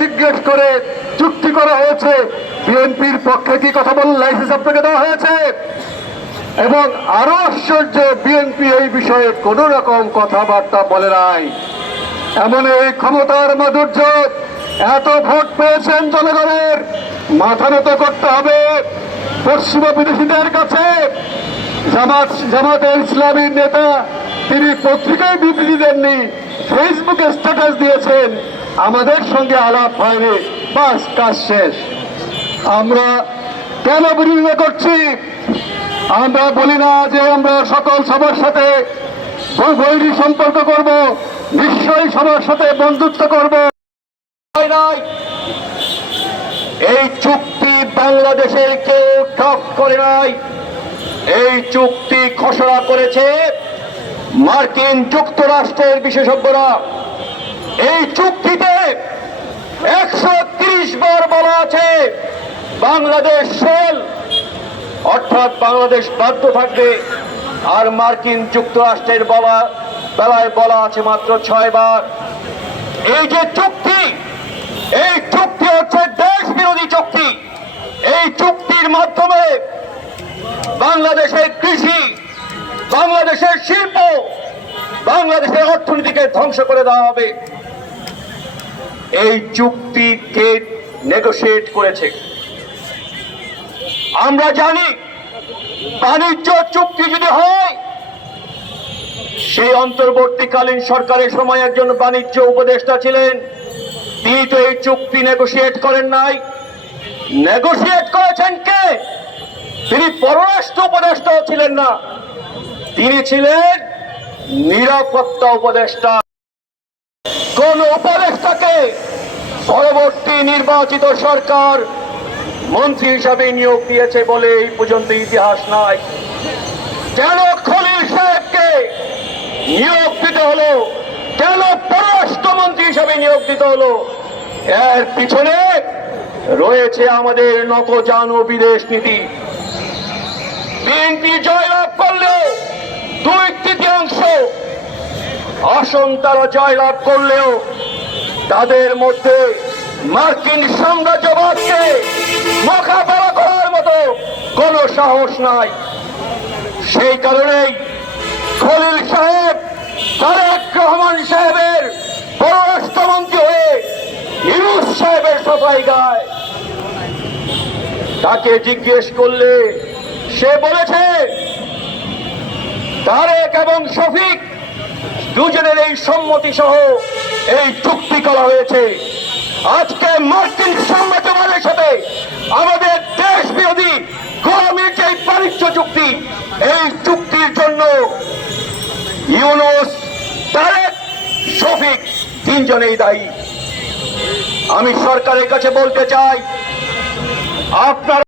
জিজ্ঞেস করে চুক্তি করা হয়েছে। বিএনপির পক্ষে কি কথা বলার লাইসেন্স আপনাকে দেওয়া হয়েছে? এবং আরো আশ্চর্য, বিএনপি এই বিষয়ে কোন রকম কথাবার্তা বলে নাই। এমন এই ক্ষমতার মাধুর্য, এত ভোট পেয়েছেন জনগণের, মাথা নত করতে হবে পশ্চিমা বিদেশিদের কাছে। জামাতে ইসলামীর নেতা তিনি পত্রিকায় বিবৃতি দেননি, ফেসবুকে স্ট্যাটাস দিয়েছেন, আমাদের সঙ্গে আলাপ হয়নি, বাস কাজ শেষ। আমরা কেন বিরোধিতা করছি? আমরা বলি না যে আমরা সকল সবার সাথে বৈরী সম্পর্ক করব, নিশ্চয়ই সবার সাথে বন্ধুত্ব করব। এই চুক্তি বাংলাদেশের কেউ ড্রাফট করে নাই। এই চুক্তি খসড়া করেছে মার্কিন যুক্তরাষ্ট্রের বিশেষজ্ঞরা। এই চুক্তিতে 130 বার বলা আছে বাংলাদেশ ফেল, অর্থাৎ বাংলাদেশ বাধ্য থাকবে। আর মার্কিন যুক্তরাষ্ট্রের বেলায় বলা আছে মাত্র 6 বার। এই যে চুক্তি, এই চুক্তি হচ্ছে দেশ বিরোধী চুক্তি। এই চুক্তির মাধ্যমে বাংলাদেশের কৃষি, বাংলাদেশের শিল্প, বাংলাদেশের অর্থনীতিকে ধ্বংস করে দেওয়া হবে। এই চুক্তিকে নেগোশিয়েট করেছে। আমরা জানি বাণিজ্য চুক্তি যদি হয়, সেই অন্তর্বর্তীকালীন সরকারের সময় একজন বাণিজ্য উপদেষ্টা ছিলেন, তিনি তো এই চুক্তি নেগোশিয়েট করেন নাই। নেগোশিয়েট করেছেন কে? তিনি পররাষ্ট্র উপদেষ্টাও ছিলেন না, তিনি ছিলেন নিরাপত্তা উপদেষ্টা। কোন উপদেষ্টাকে পরবর্তী নির্বাচিত সরকার মন্ত্রী হিসাবে নিয়োগ দিয়েছে বলে এই পর্যন্ত ইতিহাস নাই। কেন খলিল সাহেবকে নিয়োগ দিতে হলো? কেন পররাষ্ট্রমন্ত্রী হিসাবে নিয়োগ দিতে হলো? এর পিছনে রয়েছে আমাদের নতজানু বিদেশ নীতি। বিএনপি জয়লাভ করলেও 2/3 আসন তারা জয়লাভ করলেও তাদের মধ্যে মার্কিন সাম্রাজ্যবাদকে মোকাবেলা করার মতো কোন সাহস নাই। সেই কারণেই খলিল সাহেব তারেক রহমান সাহেবের পররাষ্ট্রমন্ত্রী হয়ে ইউনূস সাহেবের সাফাই গায়। তাকে জিজ্ঞেস করলে সে বলেছে তারেক এবং শফিক দুজনের এই সম্মতি সহ এই চুক্তি করা হয়েছে। আজকে মার্কিন সাম্রাজ্যবাদের সাথে আমাদের দেশ বিরোধী গোলামীর যে বাণিজ্য চুক্তি, এই চুক্তির জন্য ইউনূস, তারেক, শফিক তিনজনেই দায়ী। আমি সরকারের কাছে বলতে চাই, আপনার